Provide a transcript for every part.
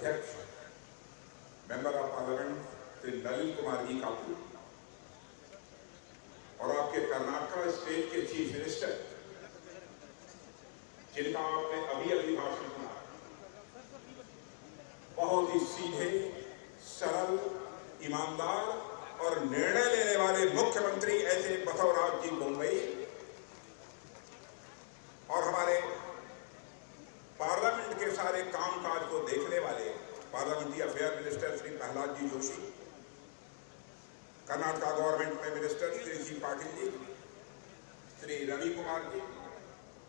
अध्यक्ष member of parliament Shri Nalin Kumar ji काकू और आपके कर्नाटक स्टेट के चीफ मिनिस्टर जिनका आपने अभी अभी भाषण सुना, बहुत ही सीधे, सरल, ईमानदार और निर्णय लेने वाले मुख्यमंत्री ऐसे बसवराज जी बोम्मई और हमारे पार्लियामेंट के सारे कामकाज को देखने वाले parliamentary affair minister Shri Prahlad ji Joshi, Karnataka government में मिनिस्टर श्री जी पाटिल जी, श्री रवि कुमार जी,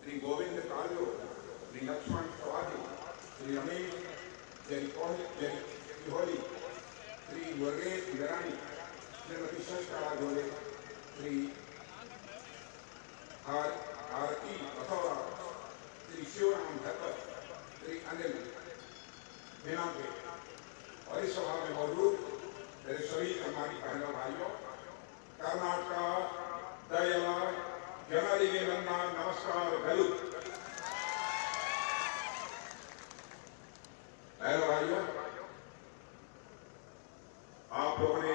श्री गोविंद काजो, श्री लक्ष्मण सवाजी, श्री रमेश जयकोहली, श्री मुरुगेश निरानी, श्रीमती शशकला जोले, श्री आरती बसवरा, श्री शिवराम भट्टर, श्री अनिल मीनाके और इस सभा में मौजूद मेरे सभी सम्मानित बहनों भाइयों, कर्नाटक दयाला जनರಿಗೆ ನನ್ನ नमस्कारಗಳು। बहनों भाइयों, आप लोगों ने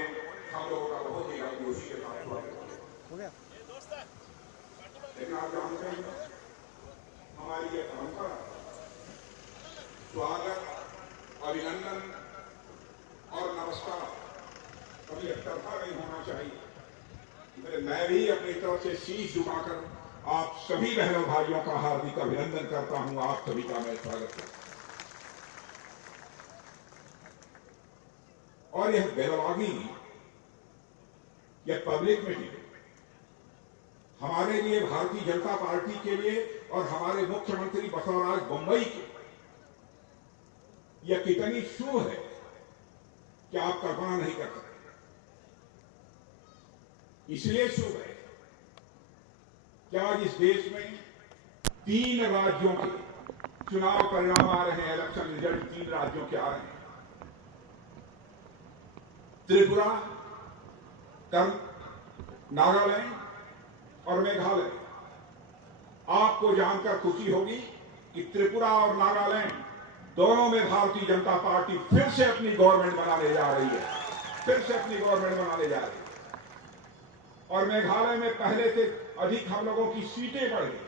हम लोगों का बहुत ही खुशी के साथ स्वागत किया, लेकिन आप जानते हैं हमारी ये परंपरा स्वागत, अभिनंदन और नमस्कार कभी एकतरफा नहीं होना चाहिए। मैं भी अपनी तरफ से शीश झुकाकर आप सभी बहनों भाइयों का हार्दिक अभिनंदन करता हूं। आप सभी का मैं स्वागत करता हूं। और यह बेलवागी, यह पब्लिक मीटिंग हमारे लिए, भारतीय जनता पार्टी के लिए और हमारे मुख्यमंत्री बसवराज बोम्मई के यह कितनी शुभ है कि आप कल्पना नहीं कर सकते। इसलिए शुभ है कि आज इस देश में 3 राज्यों के चुनाव परिणाम आ रहे हैं, इलेक्शन रिजल्ट 3 राज्यों के आ रहे हैं, त्रिपुरा, नागालैंड और मेघालय। आपको जानकर खुशी होगी कि त्रिपुरा और नागालैंड दोनों में भारतीय जनता पार्टी फिर से अपनी गवर्नमेंट बनाने जा रही है, फिर से अपनी गवर्नमेंट बनाने जा रही है। और मेघालय में पहले से अधिक हम लोगों की सीटें बढ़ गई।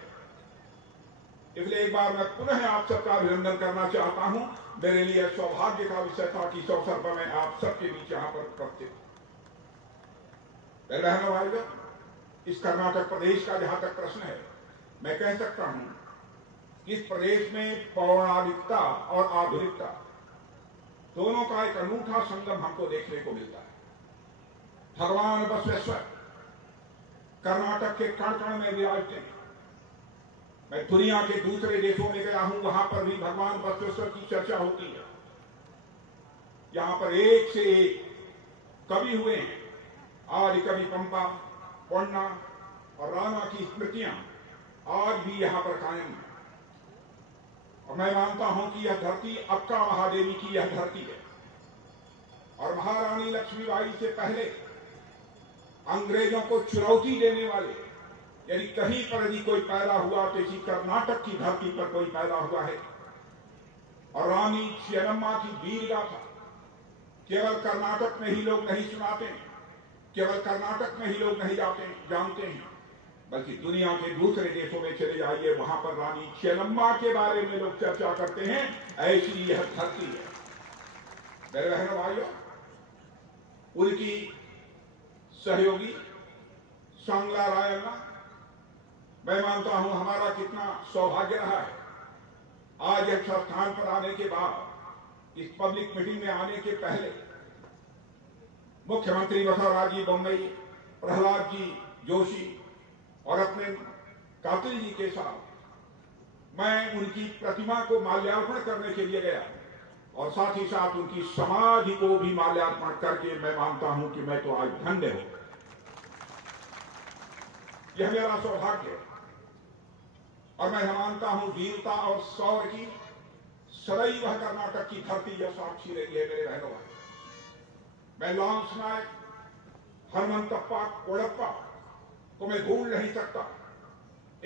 इसलिए एक बार मैं पुनः आप सबका अभिनंदन करना चाहता हूं। मेरे लिए सौभाग्य का विषय था कि इस अवसर पर मैं आप सबके बीच यहां पर उपस्थित हूं। मेरे बहनों भाइयों, इस कर्नाटक प्रदेश का जहां तक प्रश्न है, मैं कह सकता हूं कि इस प्रदेश में पौराणिकता और आधुनिकता दोनों का एक अनूठा संगम हमको देखने को मिलता है। भगवान बसवेश्वर कर्नाटक के कण कण में विराजते हैं। मैं दुनिया के दूसरे देशों में गया हूं, वहां पर भी भगवान बसवेश्वर की चर्चा होती है। यहां पर एक से एक कवि हुए हैं। आदि कवि पंपा, पोन्ना और राणा की स्मृतियां आज भी यहां पर कायम है। और मैं मानता हूं कि यह धरती अक्का महादेवी की यह धरती है। और महारानी लक्ष्मीबाई से पहले अंग्रेजों को चुनौती देने वाले यदि कहीं पर यदि कोई पैदा हुआ तो इसी कर्नाटक की धरती पर कोई पैदा हुआ है। और रानी चेन्नम्मा की वीर गाथा केवल कर्नाटक में ही लोग नहीं सुनाते हैं, केवल कर्नाटक में ही लोग नहीं जानते हैं, बल्कि दुनिया के दूसरे देशों में चले जाइए, वहां पर रानी चेन्नम्मा के बारे में लोग चर्चा करते हैं। ऐसी यह धरती है। मेरे बहनों भाइयों, उनकी सहयोगी सांगला रायन्ना, मैं मानता हूं हमारा कितना सौभाग्य रहा है आज एक स्थान पर आने के बाद, इस पब्लिक मीटिंग में आने के पहले मुख्यमंत्री बसवराज जी बोम्मई, प्रहलाद जी जोशी और अपने कातिल जी के साथ मैं उनकी प्रतिमा को माल्यार्पण करने के लिए गया और साथ ही साथ उनकी समाधि को भी माल्यार्पण करके मैं मानता हूं कि मैं तो आज धन्य हूं। यह मेरा सौभाग्य है और मैं मानता हूं वीरता और शौर्य की सदैव कर्नाटक की धरती जो साक्षी रही है। मेरे बहनों, मैं लांस नायक हनुमंतप्पा कोडप्पा को मैं भूल नहीं सकता।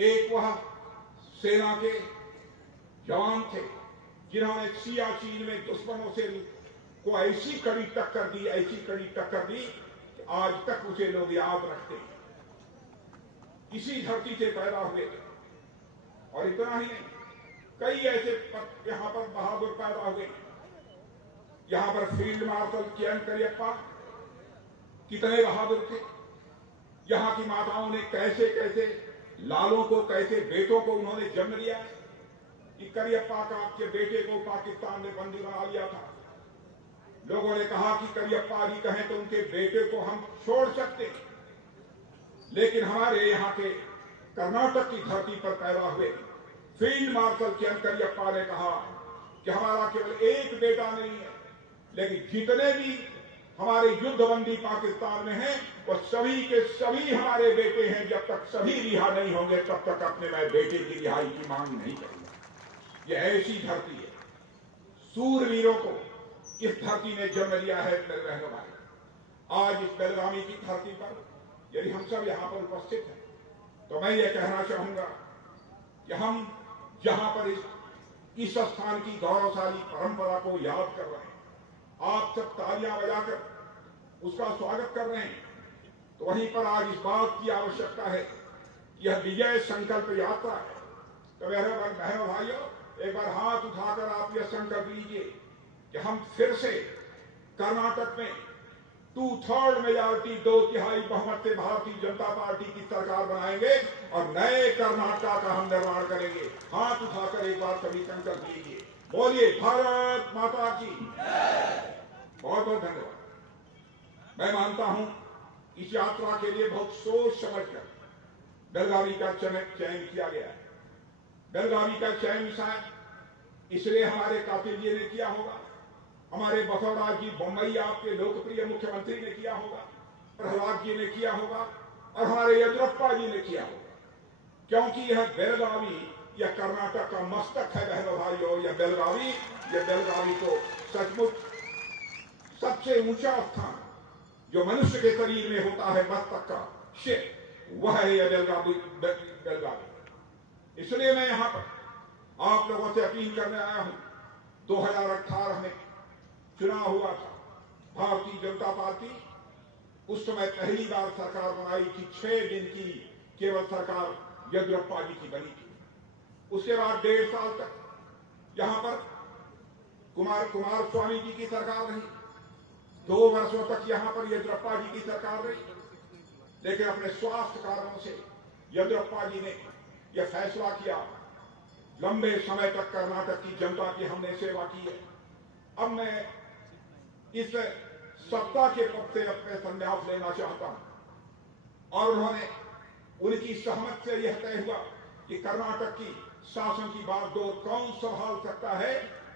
एक वह सेना के जवान थे जिन्होंने सियाचिन में दुश्मनों से को ऐसी कड़ी टक्कर दी, ऐसी कड़ी टक्कर दी कि आज तक उसे लोग याद रखते हैं। इसी धरती से पैदा हुए और इतना ही नहीं, कई ऐसे यहां पर बहादुर पैदा हुए। यहां पर फील्ड मार्शल के.एन. करियप्पा कितने बहादुर थे। यहां की माताओं ने कैसे कैसे लालों को, कैसे बेटों को उन्होंने जन्म दिया कि करियप्पा का के बेटे को पाकिस्तान ने बंदी बना लिया था। लोगों ने कहा कि करियप्पा जी कहें तो उनके बेटे को हम छोड़ सकते हैं, लेकिन हमारे यहाँ के कर्नाटक की धरती पर पैदा हुए फील्ड मार्शल के.एन. करियप्पा ने कहा कि हमारा केवल एक बेटा नहीं है, लेकिन जितने भी हमारे युद्धबंदी पाकिस्तान में हैं वो सभी के सभी हमारे बेटे हैं। जब तक सभी रिहा नहीं होंगे तब तक अपने मैं बेटे की रिहाई की मांग नहीं करूंगा। ये ऐसी धरती है, सूरवीरों को इस धरती ने जन्म लिया है। मेरे बहनों भाई, आज इस बेलगामी की धरती पर यदि हम सब यहां पर उपस्थित हैं तो मैं ये कहना चाहूंगा कि हम जहां पर इस स्थान की गौरवशाली परंपरा को याद कर रहे हैं, आप सब तालियां बजाकर उसका स्वागत कर रहे हैं, तो वहीं पर आज इस बात की आवश्यकता है कि यह विजय संकल्प यात्रा है। तो मेरे बहनों भाइयों, एक बार हाथ उठाकर आप यह संकल्प लीजिए कि हम फिर से कर्नाटक में 2/3 मेजॉरिटी, 2/3 बहुमत से भारतीय जनता पार्टी की सरकार बनाएंगे और नए कर्नाटक का हम निर्माण करेंगे। हाथ उठाकर एक बार सभी संकल्प लीजिए। बोलिए भारत माता की। बहुत बहुत धन्यवाद। मैं मानता हूं इस यात्रा के लिए बहुत सोच समझकर बेलगावी का चयन किया गया है। बेलगावी का चयन शायद इसलिए हमारे कातिल जी ने किया होगा, हमारे बसवराज जी बम्बई आपके लोकप्रिय मुख्यमंत्री ने किया होगा, प्रहलाद जी ने किया होगा और हमारे येदियुरप्पा जी ने किया होगा, क्योंकि यह बेलगावी या कर्नाटक का मस्तक है। बहनों भाइयों, यह बेलगावी तो सचमुच सबसे ऊंचा स्थान जो मनुष्य के शरीर में होता है, मस्तक का शिर, वह है यह बेलगावी। इसलिए मैं यहां पर आप लोगों से अपील करने आया हूं। 2018 में चुनाव हुआ था, भारतीय जनता पार्टी उस समय पहली बार सरकार बनाई थी। 6 दिन की केवल सरकार येदियुरप्पा जी की बनी थी। उसके बाद 1.5 साल तक यहां पर कुमार स्वामी जी की सरकार रही। 2 वर्षों तक यहां पर येदियुरप्पा जी की सरकार रही, लेकिन अपने स्वास्थ्य कारणों से येदियुरप्पा जी ने यह फैसला किया, लंबे समय तक कर्नाटक की जनता की हमने सेवा की है, अब मैं इस सत्ता के पद से अपने संन्यास लेना चाहता हूं। और उन्होंने उनकी सहमत से यह तय हुआ कि कर्नाटक की शासन की बागडोर कौन संभाल सकता है।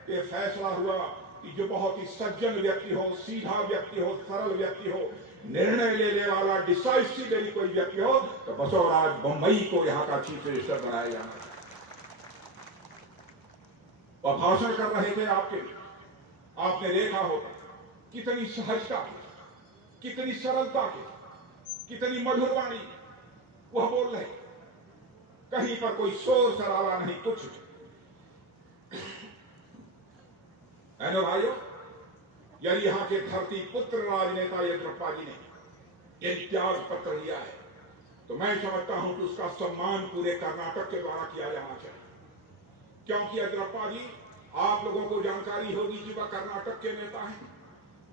यह फैसला हुआ कि जो बहुत ही सज्जन व्यक्ति हो, सीधा व्यक्ति हो, सरल व्यक्ति हो, निर्णय लेने वाला, डिसाइसिव यदि कोई व्यक्ति हो, तो बसवराज बम्बई को यहां का चीफ मिनिस्टर बनाया जाना है। और भाषण कर रहे थे आपने देखा होगा कितनी सहजता के, कितनी सरलता के, कितनी मधुर वाणी वह बोल रहे, कहीं पर कोई शोर शराबा नहीं, कुछ नहीं। भाइयों, यदि यहां के धरती पुत्र राजनेता येदियुरप्पा जी ने एक त्याग पत्र लिया है, तो मैं समझता हूं कि उसका सम्मान पूरे कर्नाटक के द्वारा किया जाना चाहिए। क्योंकि येदियुरप्पा जी, आप लोगों को जानकारी होगी कि वह कर्नाटक के नेता हैं।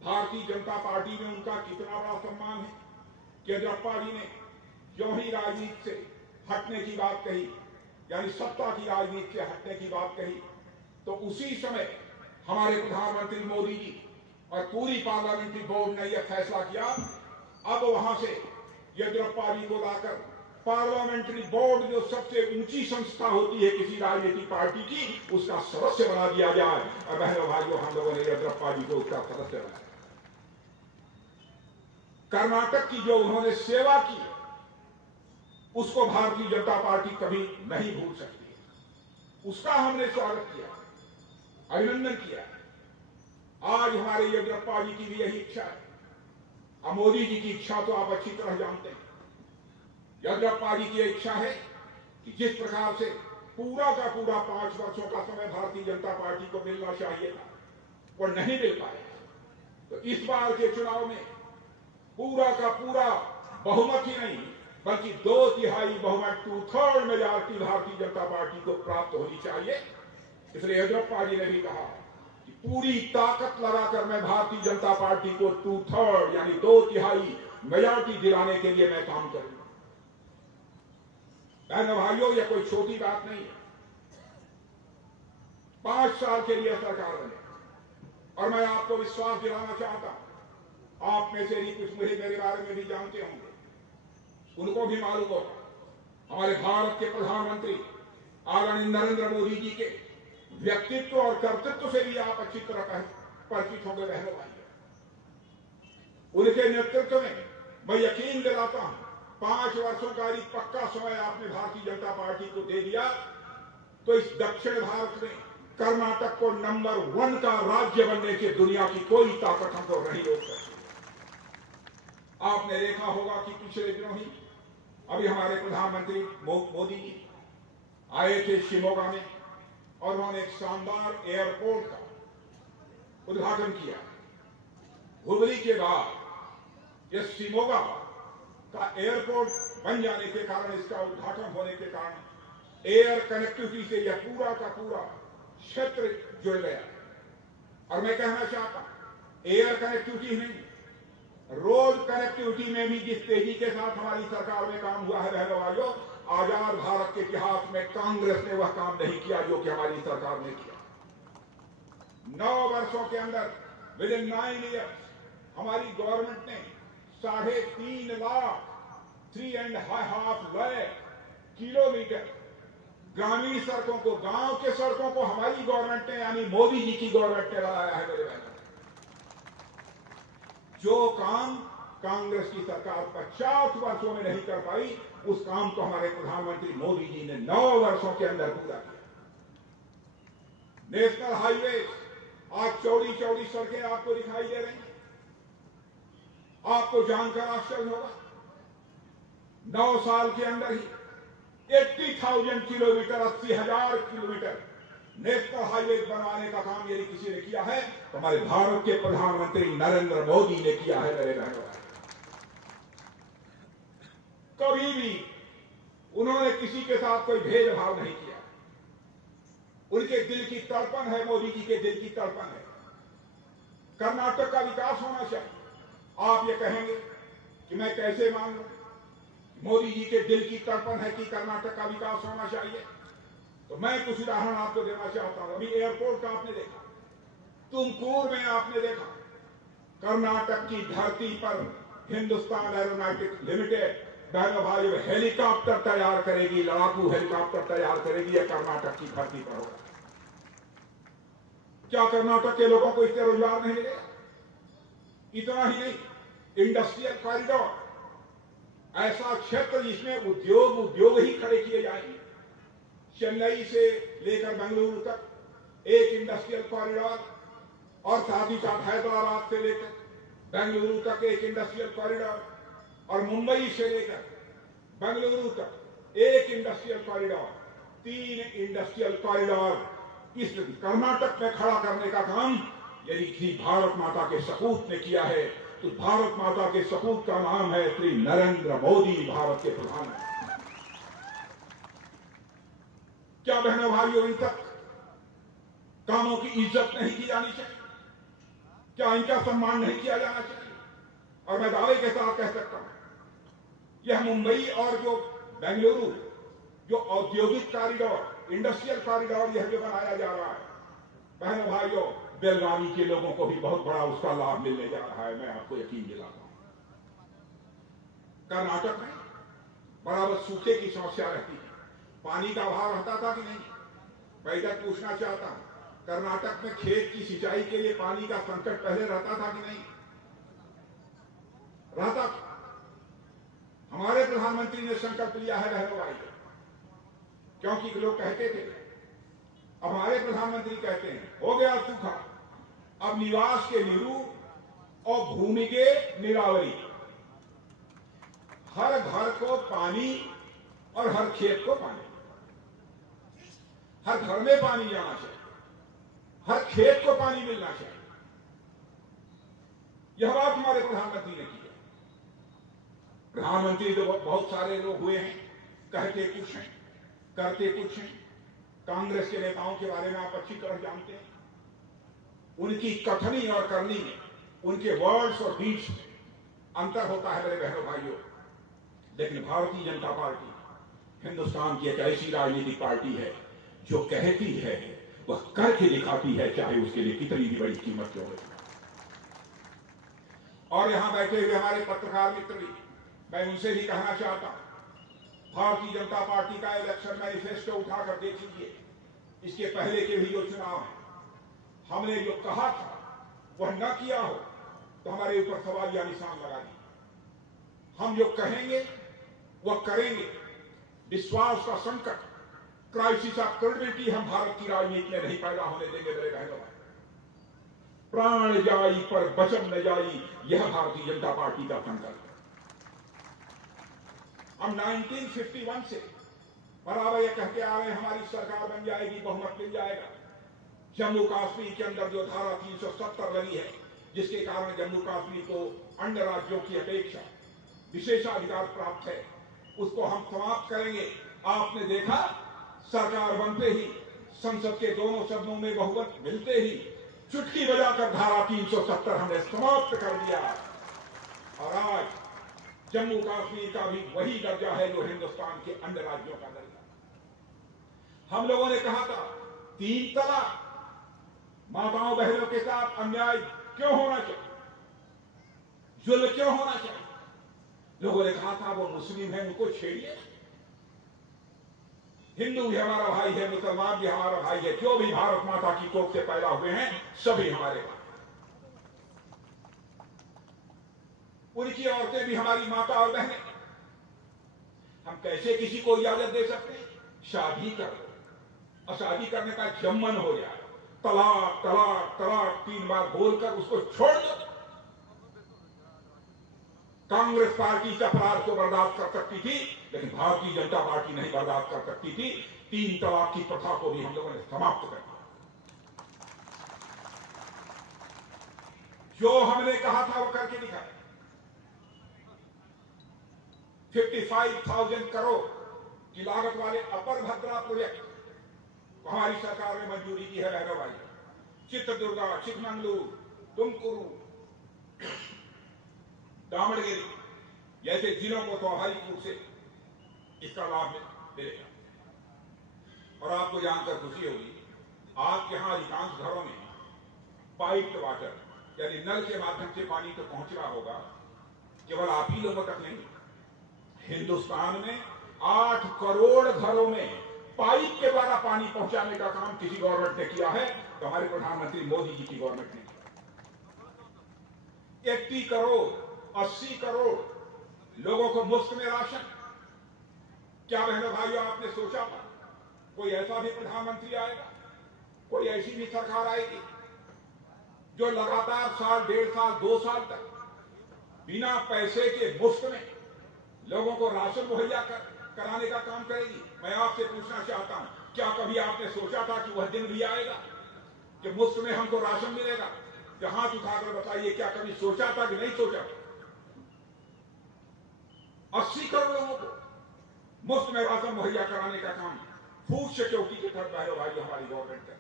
भारतीय जनता पार्टी में उनका कितना बड़ा सम्मान है। येदियुरप्पा जी ने जो ही राजनीति से हटने की बात कही, यानी सत्ता की राजनीति से हटने की बात कही, तो उसी समय हमारे प्रधानमंत्री मोदी जी और पूरी पार्लियामेंट्री बोर्ड ने यह फैसला किया, अब वहां से येदियुरप्पा जी को लाकर पार्लियामेंट्री बोर्ड, जो सबसे ऊंची संस्था होती है किसी राजनीतिक पार्टी की, उसका सदस्य बना दिया जाए। और बहनों भाइयों, हम लोगों ने येदियुरप्पा जी को उसका सदस्य बनाया। कर्नाटक की जो उन्होंने सेवा की, उसको भारतीय जनता पार्टी कभी नहीं भूल सकती है। उसका हमने स्वागत किया, अभिनंदन किया। आज हमारे येदियुरप्पा जी की भी यही इच्छा है, और मोदी जी की इच्छा तो आप अच्छी तरह जानते हैं। येदियुरप्पा जी की इच्छा है कि जिस प्रकार से पूरा का पूरा 5 वर्षों का समय भारतीय जनता पार्टी को मिलना चाहिए था, वो नहीं मिल पाया। तो इस बार के चुनाव में पूरा का पूरा बहुमत ही नहीं बल्कि 2/3 बहुमत, 2/3 मेजॉरिटी भारतीय जनता पार्टी को प्राप्त होनी चाहिए। इसलिए येदियुरप्पा जी ने भी कहा कि पूरी ताकत लगाकर मैं भारतीय जनता पार्टी को 2/3 यानी 2/3 मेजॉरिटी दिलाने के लिए मैं काम करूंगा। बहनों भाइयों, यह कोई छोटी बात नहीं है। 5 साल के लिए सरकार बने और मैं आपको विश्वास दिलाना चाहता हूं, आप में से भी कुछ मुझे मेरे बारे में भी जानते होंगे, उनको भी मालूम होगा हमारे भारत के प्रधानमंत्री आदरणीय नरेंद्र मोदी जी के व्यक्तित्व और कर्तृत्व से भी आप अच्छी तरह परिचित होंगे। बहनों भाइयों, उनके नेतृत्व में मैं यकीन दिलाता हूं 5 वर्षों का यदि पक्का समय आपने भारतीय जनता पार्टी को दे दिया तो इस दक्षिण भारत में कर्नाटक को नंबर 1 का राज्य बनने की दुनिया की कोई ताकत हमको नहीं रोक सकती। आपने देखा होगा कि पिछले दिनों ही अभी हमारे प्रधानमंत्री मोदी जी आए थे शिमोगा में और उन्होंने एक शानदार एयरपोर्ट का उद्घाटन किया। हुबली के बाद यह शिमोगा का एयरपोर्ट बन जाने के कारण, इसका उद्घाटन होने के कारण एयर कनेक्टिविटी से यह पूरा का पूरा क्षेत्र जुड़ गया। और मैं कहना चाहता हूं एयर कनेक्टिविटी नहीं, रोड कनेक्टिविटी में भी जिस तेजी के साथ हमारी सरकार में काम हुआ है, बहनों भाइयों, आजाद भारत के इतिहास में कांग्रेस ने वह काम नहीं किया जो कि हमारी सरकार ने किया। 9 वर्षों के अंदर विद इन 9 ईयर्स हमारी गवर्नमेंट ने 3.5 लाख 3.5 लाख किलोमीटर ग्रामीण सड़कों को, गांव के सड़कों को हमारी गवर्नमेंट ने यानी मोदी जी की गवर्नमेंट ने बनाया है। मेरे बहनों, जो काम कांग्रेस की सरकार 50 वर्षों में नहीं कर पाई, उस काम को हमारे प्रधानमंत्री मोदी जी ने 9 वर्षों के अंदर पूरा किया। नेशनल हाईवे आज चौड़ी चौड़ी सड़कें आपको दिखाई दे रही हैं। आपको जानकर आश्चर्य होगा 9 साल के अंदर ही 80,000 किलोमीटर, 80,000 किलोमीटर नेशनल हाईवे बनवाने का काम यदि किसी ने किया है तो हमारे भारत के प्रधानमंत्री नरेंद्र मोदी ने किया है। मेरे बहनों, कभी भी उन्होंने किसी के साथ कोई भेदभाव नहीं किया। उनके दिल की तड़पन है, मोदी जी के दिल की तड़पन है। कर्नाटक का विकास होना चाहिए। आप ये कहेंगे कि मैं कैसे मान लूं, मोदी जी के दिल की तड़पन है कि कर्नाटक का विकास होना चाहिए। तो मैं कुछ उदाहरण आपको देना चाहता हूं। अभी एयरपोर्ट का आपने देखा, तुमकुर में आपने देखा, कर्नाटक की धरती पर हिंदुस्तान एरोनॉटिक्स लिमिटेड बहनों भाइयों हेलीकॉप्टर तैयार करेगी, लड़ाकू हेलीकॉप्टर तैयार करेगी। यह कर्नाटक की धरती पर होगा। क्या कर्नाटक के लोगों को इससे रोजगार नहीं मिलेगा? इतना ही नहीं, इंडस्ट्रियल कॉरिडोर, ऐसा क्षेत्र जिसमें उद्योग ही खड़े किए जाएंगे। चेन्नई से लेकर बेंगलुरु तक एक इंडस्ट्रियल कॉरिडोर और साथ ही साथ हैदराबाद से लेकर बेंगलुरु तक एक इंडस्ट्रियल कॉरिडोर और मुंबई से लेकर बेंगलुरु तक एक इंडस्ट्रियल कॉरिडोर, 3 इंडस्ट्रियल कॉरिडोर इस कर्नाटक में खड़ा करने का काम यदि किसी भारत माता के सपूत ने किया है तो भारत माता के सपूत का नाम है श्री नरेंद्र मोदी, भारत के प्रधानमंत्री। क्या बहनों भाइयों, इन तक कामों की इज्जत नहीं की जानी चाहिए? क्या इनका सम्मान नहीं किया जाना चाहिए? और मैं दावे के साथ कह सकता हूं यह मुंबई और जो बेंगलुरु जो औद्योगिक कॉरिडोर, इंडस्ट्रियल कॉरिडोर यह जो बनाया जा रहा है, बहनों भाइयों, बेलगावी के लोगों को भी बहुत बड़ा उसका लाभ मिलने जा रहा है। मैं आपको यकीन दिलाता हूं। कर्नाटक में बराबर सूखे की समस्या रहती है, पानी का अभाव रहता था कि नहीं? मैं इधर पूछना चाहता हूं, कर्नाटक में खेत की सिंचाई के लिए पानी का संकट पहले रहता था कि नहीं? रहता। हमारे प्रधानमंत्री ने संकल्प लिया है बहनों भाइयों, क्योंकि लोग कहते थे, अब हमारे प्रधानमंत्री कहते हैं हो गया सूखा, अब निवास के नीरू और भूमि के निरावरी, हर घर को पानी और हर खेत को पानी। हर घर में पानी जाना चाहिए, हर खेत को पानी मिलना चाहिए। यह बात हमारे प्रधानमंत्री ने की है। प्रधानमंत्री तो बहुत सारे लोग हुए हैं, कहते कुछ हैं, करते कुछ हैं। कांग्रेस के नेताओं के बारे में आप अच्छी तरह जानते हैं। उनकी कथनी और करनी में, उनके वर्ड्स और डीड्स में अंतर होता है मेरे बहनों भाइयों। लेकिन भारतीय जनता पार्टी हिंदुस्तान की एक ऐसी राजनीतिक पार्टी है जो कहती है वह करके दिखाती है, चाहे उसके लिए कितनी भी बड़ी कीमत क्यों हो। और यहां बैठे हुए हमारे पत्रकार मित्र भी, मैं उनसे भी कहना चाहता हूं, भारतीय जनता पार्टी का इलेक्शन मैनिफेस्टो उठाकर देख लीजिए। इसके पहले के भी जो चुनाव है, हमने जो कहा था वह न किया हो तो हमारे ऊपर सवाल या निशान लगा दिए। हम जो कहेंगे वह करेंगे। विश्वास का संकट, क्राइसिस ऑफ क्रेडिबिलिटी हम भारत की राजनीति में नहीं पैदा होने देंगे मेरे बहनों। प्राण जाई पर वचन न जाई, यह भारतीय जनता पार्टी का संकल्प है। हम 1951 से बराबर यह कहते आ रहे हैं हमारी सरकार बन जाएगी, बहुमत मिल जाएगा। जम्मू कश्मीर के अंदर जो धारा 370 लगी है, जिसके कारण जम्मू कश्मीर को अन्य राज्यों की अपेक्षा विशेषाधिकार प्राप्त है, उसको हम समाप्त करेंगे। आपने देखा सरकार बनते ही, संसद के दोनों सदनों में बहुमत मिलते ही चुटकी बजाकर धारा 370 हमने समाप्त कर दिया। और आज जम्मू कश्मीर का भी वही दर्जा है जो हिंदुस्तान के अन्य राज्यों का दर्जा। हम लोगों ने कहा था 3 तलाक माताओं बहनों के साथ अन्याय क्यों होना चाहिए, जुल्म क्यों होना चाहिए। लोगों ने कहा था वो मुस्लिम है, उनको छेड़िए। हिंदू भी हमारा भाई है, मुसलमान भी हमारा भाई है, जो भी भारत माता की कोख से पैदा हुए हैं सभी हमारे भाई। उनकी औरतें भी हमारी माता और बहनें। हम कैसे किसी को इजाजत दे सकते हैं? शादी कर लो और शादी करने का जब मन हो जाए तलाक तलाक तलाक 3 बार बोलकर उसको छोड़ दो। कांग्रेस पार्टी इस अपराध को बर्दाश्त कर सकती थी, लेकिन भारतीय जनता पार्टी नहीं बर्दाश्त कर सकती थी। 3 तलाक की प्रथा को भी हम लोगों ने समाप्त कर दिया। जो हमने कहा था वो करके दिखाया। 55,000 करोड़ की लागत वाले अपर भद्रा प्रोजेक्ट को हमारी सरकार ने मंजूरी की है बहनों भाई। चित्रदुर्गा, चिकमंगलूर, तुमकुरू, दामड़गिरी जैसे जिलों को स्वाभाविक रूप से इसका लाभ मिलेगा। और आपको जानकर खुशी होगी, आपके यहां अधिकांश घरों में पाइप्ड वाटर यानी नल के माध्यम से पानी तो पहुंच रहा होगा। केवल आप ही लोगों तक नहीं, हिंदुस्तान में 8 करोड़ घरों में पाइप के द्वारा पानी पहुंचाने का काम किसी गवर्नमेंट ने किया है तो हमारे प्रधानमंत्री मोदी जी की गवर्नमेंट ने किया। 80 करोड़ 80 करोड़ लोगों को मुफ्त में राशन। क्या बहनों भाइयों आपने सोचा था कोई ऐसा भी प्रधानमंत्री आएगा, कोई ऐसी भी सरकार आएगी जो लगातार साल, 1.5 साल, 2 साल तक बिना पैसे के मुफ्त में लोगों को राशन मुहैया कराने का काम करेगी? मैं आपसे पूछना चाहता हूं, क्या कभी आपने सोचा था कि वह दिन भी आएगा कि मुफ्त में हमको राशन मिलेगा? क्या हाथ उठाकर बताइए, क्या कभी सोचा था कि नहीं सोचा था? 80 करोड़ लोगों को मुफ्त में राशन मुहैया कराने का काम फूड सिक्योरिटी के तहत भाई हमारी गवर्नमेंट कर।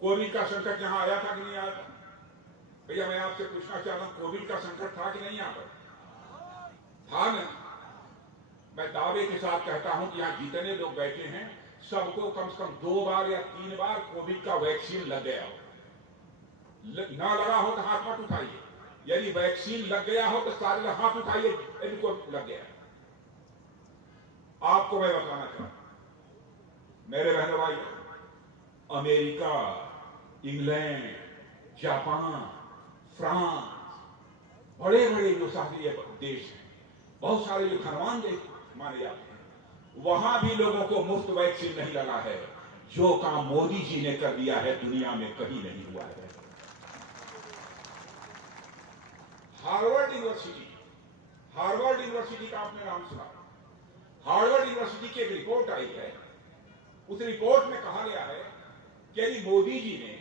कोविड का संकट यहां आया था कि नहीं आया था? भैया मैं आपसे पूछना चाह रहा हूं, कोविड का संकट था कि नहीं आता था ना? मैं दावे के साथ कहता हूं कि यहां जितने लोग बैठे हैं सबको कम से कम 2 बार या 3 बार कोविड का वैक्सीन लग गया हो। ना लगा हो तो हाथ मत उठाइए, यदि वैक्सीन लग गया हो तो सारे हाथ उठाइए इनको लग गया। आपको मैं बताना चाहता हूं मेरे बहनों भाई, अमेरिका, इंग्लैंड, जापान, फ्रांस, बड़े बड़े जो शास्त्रीय देश हैं, बहुत सारे जो धनवान देश माने जाते हैं, वहां भी लोगों को मुफ्त वैक्सीन नहीं लगा है। जो काम मोदी जी ने कर दिया है दुनिया में कहीं नहीं हुआ है। हार्वर्ड यूनिवर्सिटी का आपने नाम सुना? हार्वर्ड यूनिवर्सिटी की एक रिपोर्ट आई है। उस रिपोर्ट में कहा गया है कि यदि मोदी जी ने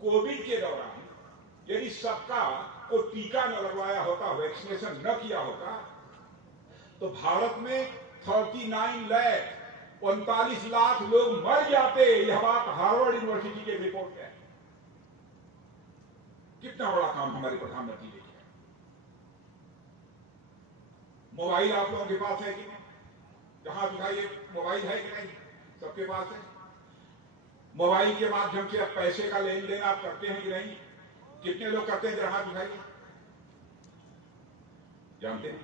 कोविड के दौरान यदि सबका को टीका न लगवाया होता, वैक्सीनेशन न किया होता, तो भारत में 39 लाख लोग मर जाते। यह बात हार्वर्ड यूनिवर्सिटी की रिपोर्ट है। कितना बड़ा काम हमारे प्रधानमंत्री ने किया। मोबाइल आप लोगों के पास है कि नहीं? जहां उठाइए, मोबाइल है कि नहीं? सबके पास है। मोबाइल के माध्यम से अब पैसे का लेन देन आप करते हैं कि नहीं? कितने लोग करते हैं? जहां उठाइए। जानते हैं,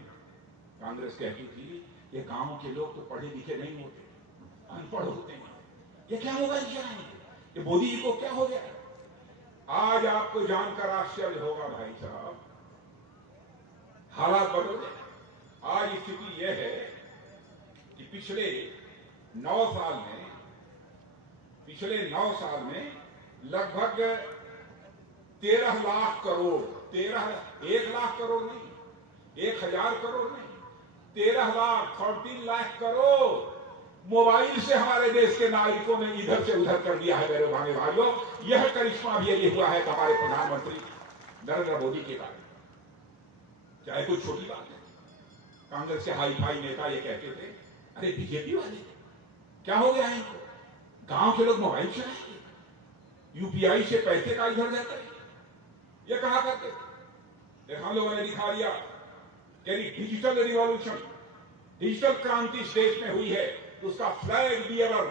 कांग्रेस कहती थी ये गांव के लोग तो पढ़े लिखे नहीं होते, अनपढ़ होते हैं, ये क्या मोबाइल चलाएंगे, ये मोदी जी को क्या हो गया। आज आपको जानकर आश्चर्य होगा भाई साहब, हालात बदल गए। आज स्थिति यह है कि पिछले 9 साल में लगभग 13 लाख करोड़, 1 लाख करोड़ नहीं, 1,000 करोड़ नहीं, 13 लाख करोड़ मोबाइल से हमारे देश के नागरिकों ने इधर से उधर कर दिया है। मेरे भाइयों, यह करिश्मा भी यही हुआ है हमारे प्रधानमंत्री नरेंद्र मोदी के कारण। चाहे कोई छोटी बात है। कांग्रेस के हाई फाई नेता ये कहते थे, अरे बीजेपी वाले क्या हो गया है इनको, गांव के लोग मोबाइल चलाएंगे, यूपीआई से पैसे का इधर उधर करेंगे, ये कहा करते थे। हम लोगों ने दिखा दिया कि डिजिटल रिवॉल्यूशन, डिजिटल क्रांति इस देश में हुई है, तो उसका फ्लैग बियरर,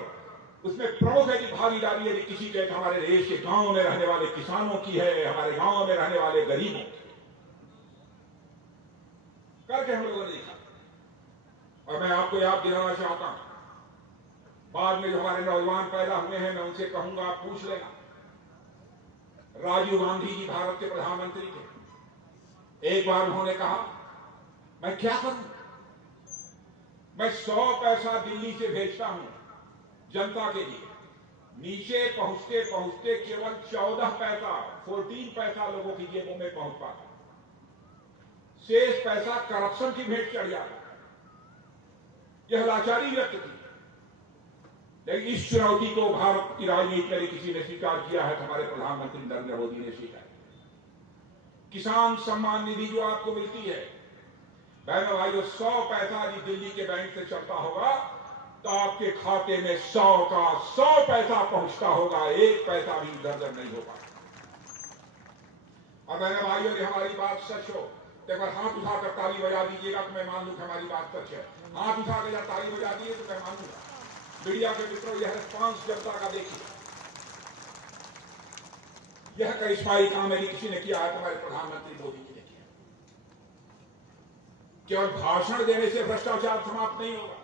उसमें प्रमुख यदि भागीदारी यदि किसी के हमारे देश के गांव में रहने वाले किसानों की है, हमारे गांव में रहने वाले गरीबों की करके हम लोगों ने देखा। और मैं आपको याद दिलाना चाहता हूं, बाद में जो हमारे नौजवान पैदा हुए हैं, मैं उनसे कहूंगा आप पूछ लेना। राजीव गांधी जी भारत के प्रधानमंत्री थे। एक बार उन्होंने कहा, मैं क्या करूं, मैं 100 पैसा दिल्ली से भेजता हूं जनता के लिए, नीचे पहुंचते पहुंचते केवल 14 पैसा लोगों की जेबों में पहुंच पाता, शेष पैसा करप्शन की भेंट चढ़ जाता। यह लाचारी व्यक्त की। लेकिन इस चुनौती को भारत की राजनीति में किसी ने स्वीकार किया है, हमारे प्रधानमंत्री नरेंद्र मोदी ने स्वीकार किया। किसान सम्मान निधि जो आपको मिलती है, बहनों भाइयों, 100 पैसा यदि दिल्ली के बैंक से चलता होगा तो आपके खाते में 100 का 100 पैसा पहुंचता होगा, 1 पैसा भी इधर उधर नहीं हो पाता। और बहनों भाइयों, यदि हमारी बात सच हो तो एक बार हाथ उठाकर ताली बजा दीजिएगा तो मैं मान लूं कि हमारी बात सच है। हाथ उठा के जब ताली बजा दिए तो मैं मान लूंगा। मीडिया के मित्रों, यह रिस्पॉन्स जनता का देखिए, यह करिश्माई काम यदि किसी ने किया है तो हमारे प्रधानमंत्री मोदी जी ने किया। केवल भाषण देने से भ्रष्टाचार समाप्त नहीं होगा,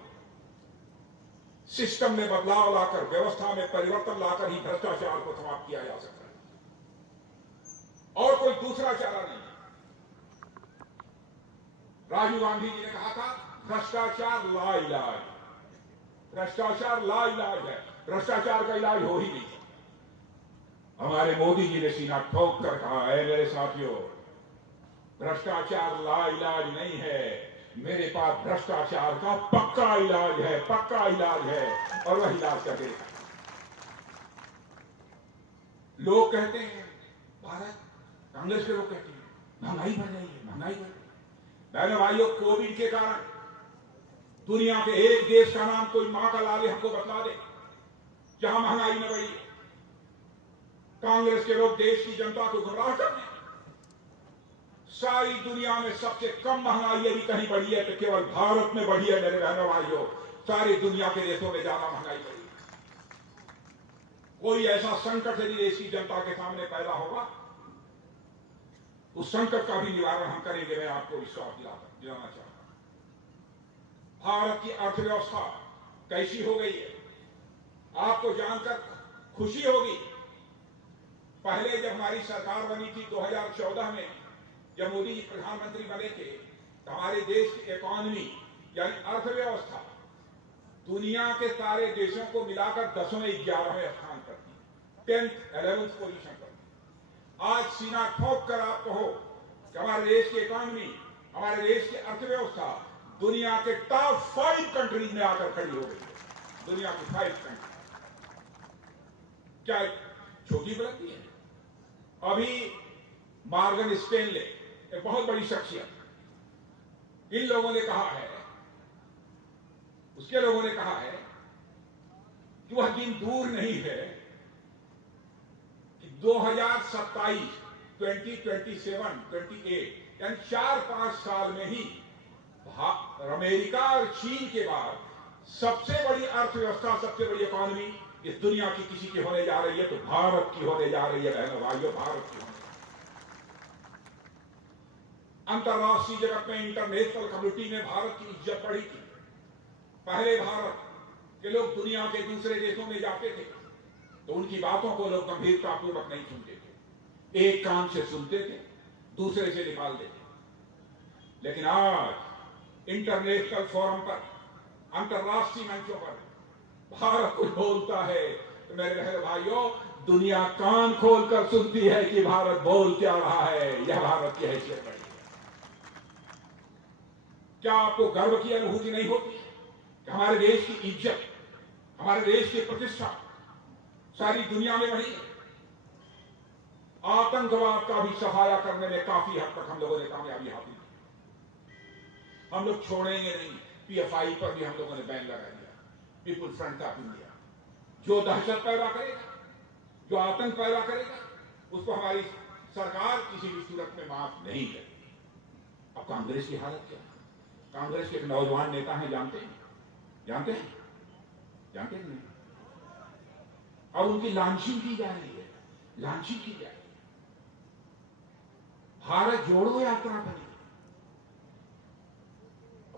सिस्टम में बदलाव लाकर, व्यवस्था में परिवर्तन लाकर ही भ्रष्टाचार को समाप्त किया जा सकता है, और कोई दूसरा चारा नहीं। राजीव गांधी जी ने कहा था, भ्रष्टाचार लाइलाज, भ्रष्टाचार लाइलाज है, भ्रष्टाचार का इलाज हो ही नहीं सकता। हमारे मोदी जी ने सीना ठोक कर कहा है, मेरे साथियों, भ्रष्टाचार लाइलाज नहीं है, मेरे पास भ्रष्टाचार का पक्का इलाज है, पक्का इलाज है, और वह इलाज करके दिखाएं। लोग कहते हैं, भारत, कांग्रेस के लोग कहते हैं महंगाई बढ़ रही है, महंगाई बढ़ रही है। बहनों भाइयों, कोविड के कारण दुनिया के एक देश का नाम कोई मां का लाले हमको बतला दे जहां महंगाई में बढ़ी है। कांग्रेस के लोग देश की जनता को गुमराह करते हैं। सारी दुनिया में सबसे कम महंगाई यदि कहीं बढ़ी है तो केवल भारत में बढ़ी है। मेरे बहनों भाइयों, सारी दुनिया के देशों में ज्यादा महंगाई बढ़ी है। कोई ऐसा संकट यदि देश की जनता के सामने पैदा होगा, उस संकट का भी निवारण हम करेंगे। मैं आपको विश्वास दिलाना चाहता हूं। भारत की अर्थव्यवस्था कैसी हो गई है, आपको जानकर खुशी होगी। पहले जब हमारी सरकार बनी थी 2014 में, जब मोदी जी प्रधानमंत्री बने थे, तो हमारे देश की इकोनॉमी यानी अर्थव्यवस्था दुनिया के सारे देशों को मिलाकर 10वें 11वें स्थान पर थी, 10th 11th पोजीशन पर थी। आज सीना ठोक कर आप कहो कि हमारे देश की इकोनॉमी, हमारे देश की अर्थव्यवस्था दुनिया के टॉप 5 कंट्रीज में आकर खड़ी हो गई है। दुनिया की 5 कंट्री क्या छोटी बुलंदी है? अभी मॉर्गन स्टैनले, एक बहुत बड़ी शख्सियत, इन लोगों ने कहा है, उसके लोगों ने कहा है कि वह दिन दूर नहीं है कि 2027, 2027, 28 यानी 4-5 साल में ही अमेरिका और चीन के बाद सबसे बड़ी अर्थव्यवस्था, सबसे बड़ी इकोनॉमी इस दुनिया की किसी की होने जा रही है तो भारत की होने जा रही है। बहनों भाइयों, भारत की होने। अंतर्राष्ट्रीय जगत में, इंटरनेशनल कम्युनिटी में भारत की इज्जत बढ़ी थी। पहले भारत के लोग दुनिया के दूसरे देशों में जाते थे तो उनकी बातों को लोग गंभीरतापूर्वक नहीं सुनते थे, एक कान से सुनते थे, दूसरे से निकाल देते। लेकिन आज इंटरनेशनल फोरम पर, अंतर्राष्ट्रीय मंचों पर भारत कुछ बोलता है तो मेरे बहन भाइयों, दुनिया कान खोलकर सुनती है कि भारत बोल क्या रहा है। यह भारत की हैसियत बढ़ी है। क्या आपको गर्व की अनुभूति नहीं होती कि हमारे देश की इज्जत, हमारे देश की प्रतिष्ठा सारी दुनिया में बढ़ी है? आतंकवाद का भी सहायता करने में काफी हद तक हम लोगों ने कामयाबी हासिल की। हम लोग छोड़ेंगे नहीं। पीएफआई पर भी हम लोगों ने बैन लगा दिया, पीपुल्स फ्रंट ऑफ इंडिया। जो दहशत पैदा करेगा, जो आतंक पैदा करेगा, उसको हमारी सरकार किसी भी सूरत में माफ नहीं करेगी। अब कांग्रेस की हालत क्या है? कांग्रेस के एक नौजवान नेता हैं, जानते हैं? जानते हैं? जानते हैं नहीं? अब उनकी लॉन्चिंग की जा रही है, लॉन्चिंग की जा रही है। भारत जोड़ो यात्रा बनी।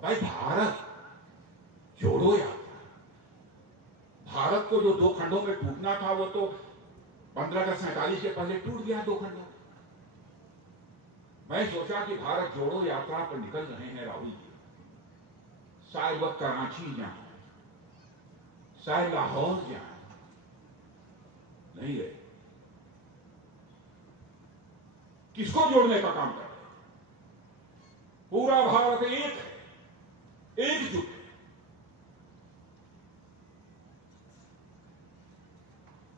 भाई, भारत जोड़ो यात्रा, भारत को जो 2 खंडों में टूटना था वो तो 15 अगस्त 47 के पहले टूट गया 2 खंडों में। मैं सोचा कि भारत जोड़ो यात्रा पर निकल रहे हैं राहुल जी, शायद वह कराची जाए, शायद लाहौर जाए, नहीं गए। किसको जोड़ने का काम कर रहे हैं? पूरा भारत एक है, एकजुट है।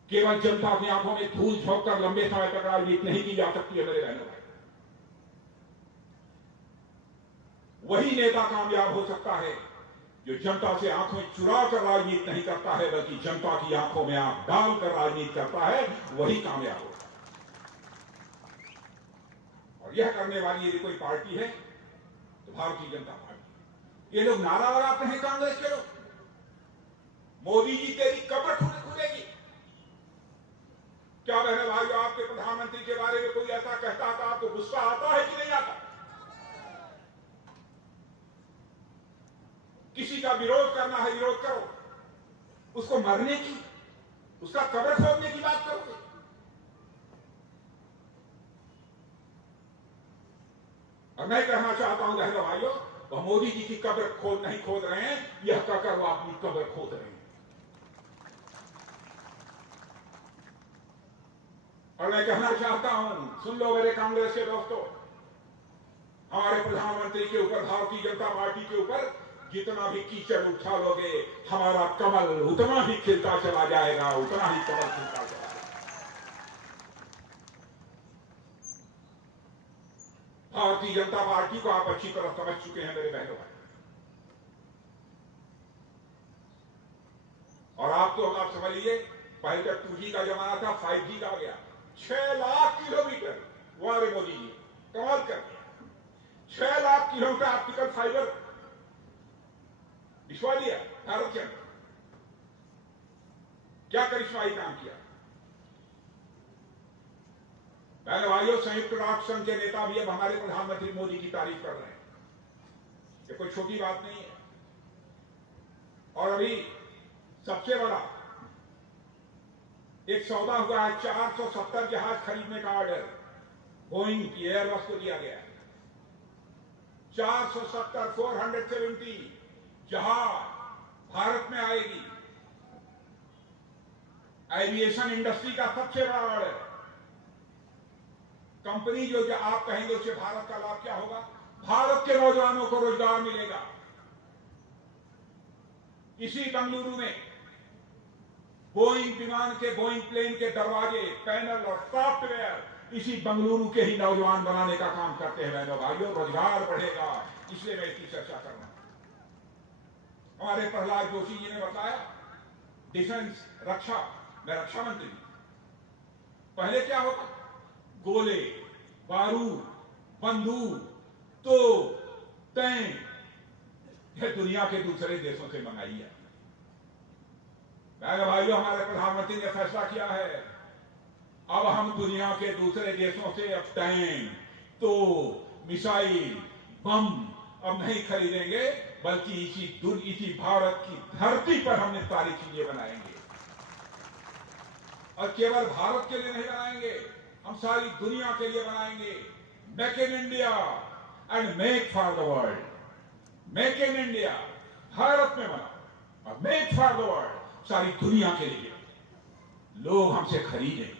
केवल जनता की आंखों में धूल झोंक कर लंबे समय तक राजनीति नहीं की जा सकती है मेरे बहनों भाई। वही नेता कामयाब हो सकता है जो जनता से आंखों में चुरा कर राजनीति नहीं करता है, बल्कि जनता की आंखों में आंख डालकर राजनीति करता है। वही कामयाब होता है। और यह करने वाली यदि कोई पार्टी है तो भारतीय जनता पार्टी। ये लोग नारा लगाते हैं, कांग्रेस के लोग, मोदी जी तेरी कब्र खुलेगी। क्या बहन भाइयों, आपके प्रधानमंत्री के बारे में कोई ऐसा कहता था, आपको गुस्सा आता है कि नहीं आता? किसी का विरोध करना है, विरोध करो। उसको मरने की, उसका कब्र खोदने की बात करोगे? और मैं कहना चाहता हूं बहनों भाइयों, वह मोदी जी की कब्र नहीं खोद रहे हैं, यह कहकर वो अपनी कब्र खोद रहे हैं। और मैं कहना चाहता हूं, सुन लो मेरे कांग्रेस के दोस्तों, हमारे प्रधानमंत्री के ऊपर, भारतीय जनता पार्टी के ऊपर जितना भी कीचड़ उछालोगे, हमारा कमल उतना ही खिलता चला जाएगा, उतना ही कमल खिलता चला जाएगा। भारतीय जनता पार्टी को आप अच्छी तरह समझ चुके हैं मेरे बहनों भाई। और आप समझ लीजिए, पहले तक 2G का जमाना था, 5G का आ गया। 6 लाख किलोमीटर, वारे मोदी जी कमाल कर दिया। 6 लाख किलोमीटर ऑप्टिकल फाइबर बिछवा दिया भारत के अंदर। क्या करिश्माई काम किया। बहनों भाइयों, संयुक्त राष्ट्र संघ के नेता भी अब हमारे प्रधानमंत्री मोदी की तारीफ कर रहे हैं। ये कोई छोटी बात नहीं है। और अभी सबसे बड़ा एक सौदा हुआ है, 470 जहाज खरीदने का ऑर्डर बोइंग की, एयरबस को दिया गया है। 470 जहाज भारत में आएगी। एविएशन इंडस्ट्री का सबसे बड़ा ऑर्डर। कंपनी जो आप कहेंगे उससे भारत का लाभ क्या होगा? भारत के नौजवानों को रोजगार मिलेगा, इसी बेंगलुरु में बोइंग विमान के, बोइंग प्लेन के दरवाजे, पैनल और सॉफ्टवेयर इसी बेंगलुरु के ही नौजवान बनाने का काम करते हैं। बहनों भाइयों, रोजगार बढ़ेगा, इसलिए मैं इसकी चर्चा कर रहा हूं। हमारे प्रहलाद जोशी जी ने बताया डिफेंस, रक्षा, मैं रक्षा मंत्री हूं। पहले क्या होता, गोले, बारूद, बंदूक, तो टैंक, यह दुनिया के दूसरे देशों से मंगाई है। भाइयों, हमारे प्रधानमंत्री ने फैसला किया है, अब हम दुनिया के दूसरे देशों से अब टैंक, तो मिसाइल, बम अब नहीं खरीदेंगे, बल्कि इसी भारत की धरती पर हमने सारी चीजें बनाएंगे। और केवल भारत के लिए नहीं बनाएंगे, हम सारी दुनिया के लिए बनाएंगे। Make in India and make for the world. Make in India, Bharat में बना, और मेक फॉर द वर्ल्ड, सारी दुनिया के लिए। लोग हमसे खरीदें,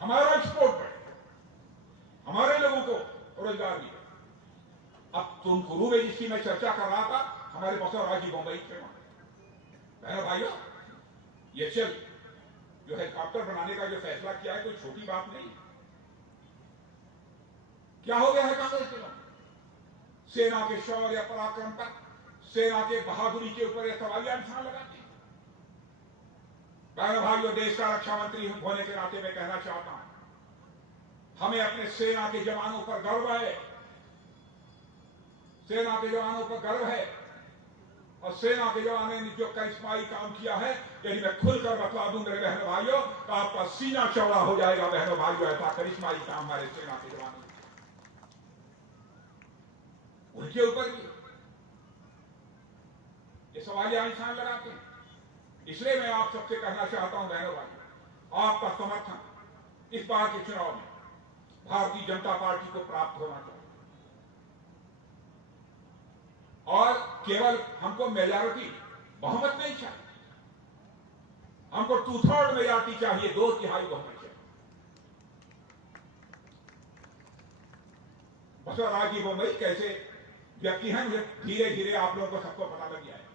हमारा एक्सपोर्ट बढ़े, हमारे लोगों को रोजगार मिले। अब तुमकुरू में जिसकी मैं चर्चा कर रहा था, हमारे बसवराज जी बंबई के बहनों भाइयों, ये चल जो हेलीकॉप्टर बनाने का जो फैसला किया है, कोई छोटी बात नहीं। क्या हो गया है कांग्रेस के लोग? सेना के शौर्य पराक्रम पर, सेना के बहादुरी के ऊपर यह सवालिया निशान लगाते हैं। बहनों भाइयों, देश का रक्षा मंत्री होने के नाते मैं कहना चाहता हूं, हमें अपने सेना के जवानों पर गर्व है। सेना के जवानों पर गर्व है, और सेना के जवानों ने जो करिश्माई काम किया है, यदि मैं खुलकर बतला दूं मेरे बहनों भाइयों, तो आपका सीना चौड़ा हो जाएगा। बहनों भाइयों, ऐसा करिश्माई काम हमारे सेना के जवानों, उनके ऊपर भी ये सवालिया निशान लगाते हैं। इसलिए मैं आप सबसे कहना चाहता हूं बहनों भाइयों, आपका समर्थन इस बार के चुनाव में भारतीय जनता पार्टी को प्राप्त होना चाहिए। और केवल हमको मेजॉरिटी, बहुमत नहीं चाहिए, हमको 2/3 मेजॉरिटी चाहिए, 2/3 बहुमत चाहिए। बसवराज जी बंबई कैसे व्यक्ति हैं, मुझे धीरे धीरे आप लोगों को सबको पता लग गया है।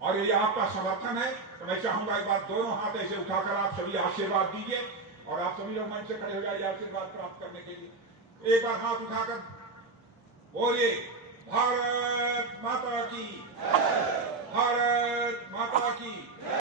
और यदि आपका समर्थन है तो मैं चाहूंगा एक बार दोनों हाथ ऐसे उठाकर आप सभी आशीर्वाद दीजिए, और आप सभी लोग मंच से खड़े हो जाइए आशीर्वाद प्राप्त करने के लिए। एक बार हाथ उठाकर बोलिए, भारत